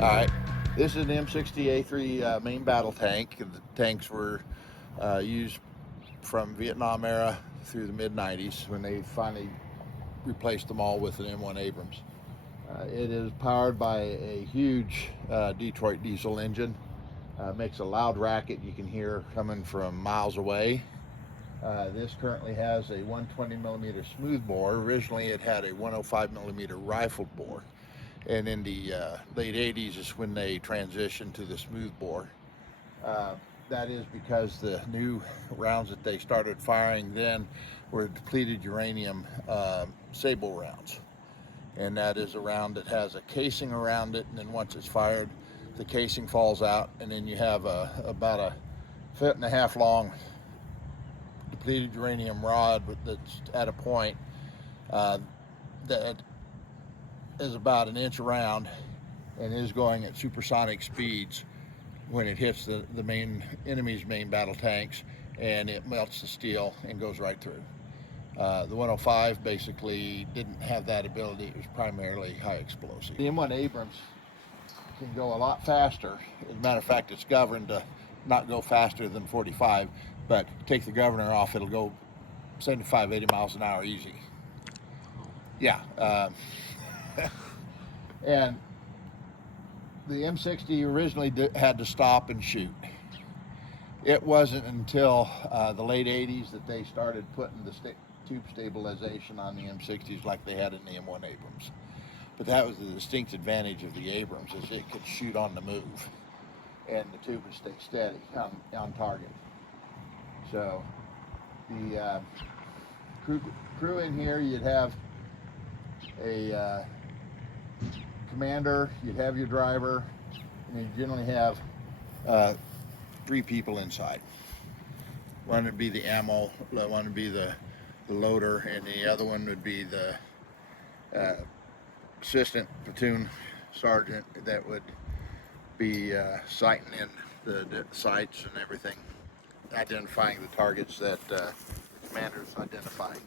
All right, this is an M60A3 main battle tank. The tanks were used from Vietnam era through the mid-90s when they finally replaced them all with an M1 Abrams. It is powered by a huge Detroit diesel engine. Makes a loud racket you can hear coming from miles away. This currently has a 120 millimeter smoothbore. Originally it had a 105 millimeter rifled bore, and in the late 80s is when they transitioned to the smoothbore. That is because the new rounds that they started firing then were depleted uranium sable rounds, and that is a round that has a casing around it, and then once it's fired the casing falls out, and then you have about a 1.5 foot long depleted uranium rod that's at a point that is about 1 inch around and is going at supersonic speeds when it hits the enemy's main battle tanks, and it melts the steel and goes right through. The 105 basically didn't have that ability. It was primarily high explosive. The M1 Abrams can go a lot faster. As a matter of fact, it's governed to not go faster than 45, but take the governor off, it'll go 75, 80 miles an hour easy. Yeah. And the M60 originally had to stop and shoot. It wasn't until the late 80s that they started putting the tube stabilization on the M60s like they had in the M1 Abrams. But that was the distinct advantage of the Abrams, is it could shoot on the move and the tube would stay steady on target. So the crew in here, you'd have a commander, you'd have your driver, and you generally have 3 people inside. One would be the ammo, one would be the loader, and the other one would be the assistant platoon sergeant that would be sighting in the sights and everything, identifying the targets that the commander's identifying.